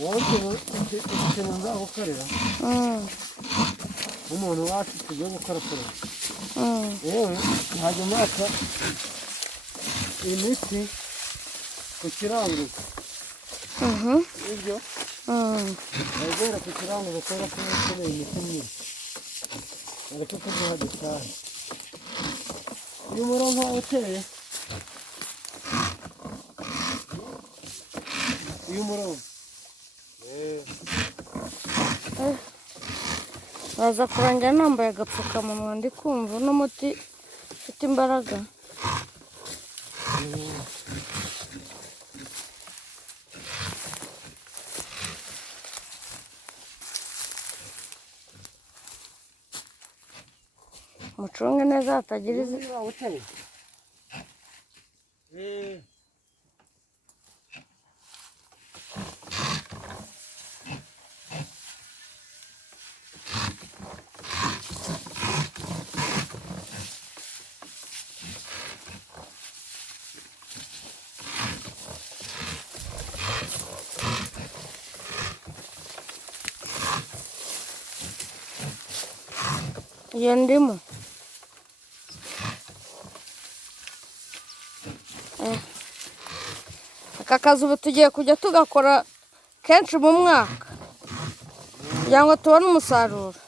wowe ikintu nzagukorera umuntu wacu tugiye gukora kureba yewe ntajya umwaka imiti ku kiranguzo ibyo bagera ku kiranguzo kubera ko ukeneye imiti myinshi ariko kuduha dutahe uyu murongo uteye uyu murongo baza kurangira nambaye agapfukamunwa ndi kumva uno muti ufite imbaraga. Mucunge neza hatagira izi iyo ndimu. Aka kazi ubu tugiye kujya tugakora kenshi mu mwaka kugira ngo tubone umusaruro.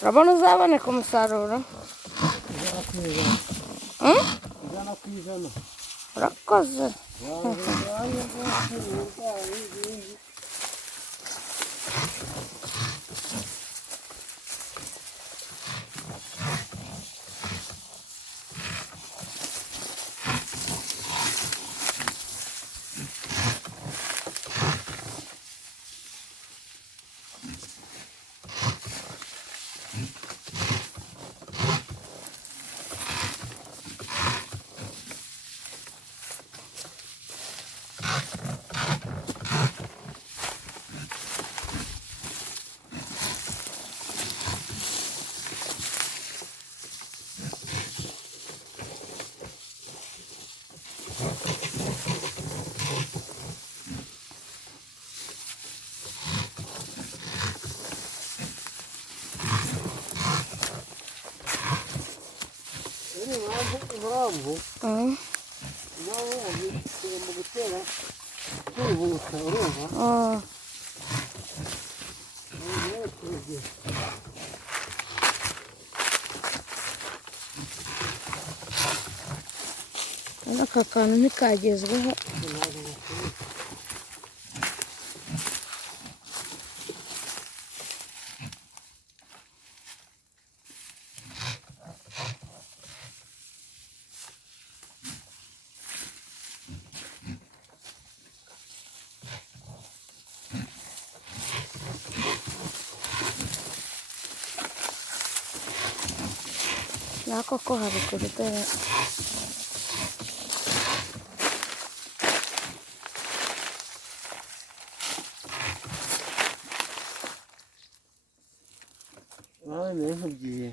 Urabona uzaboneka umusaruro? Urakoze. impamvu tugomba gutera twihuta urumva aka kantu ntikagezweho. Nako ko haruguru dore nawe nkubwiye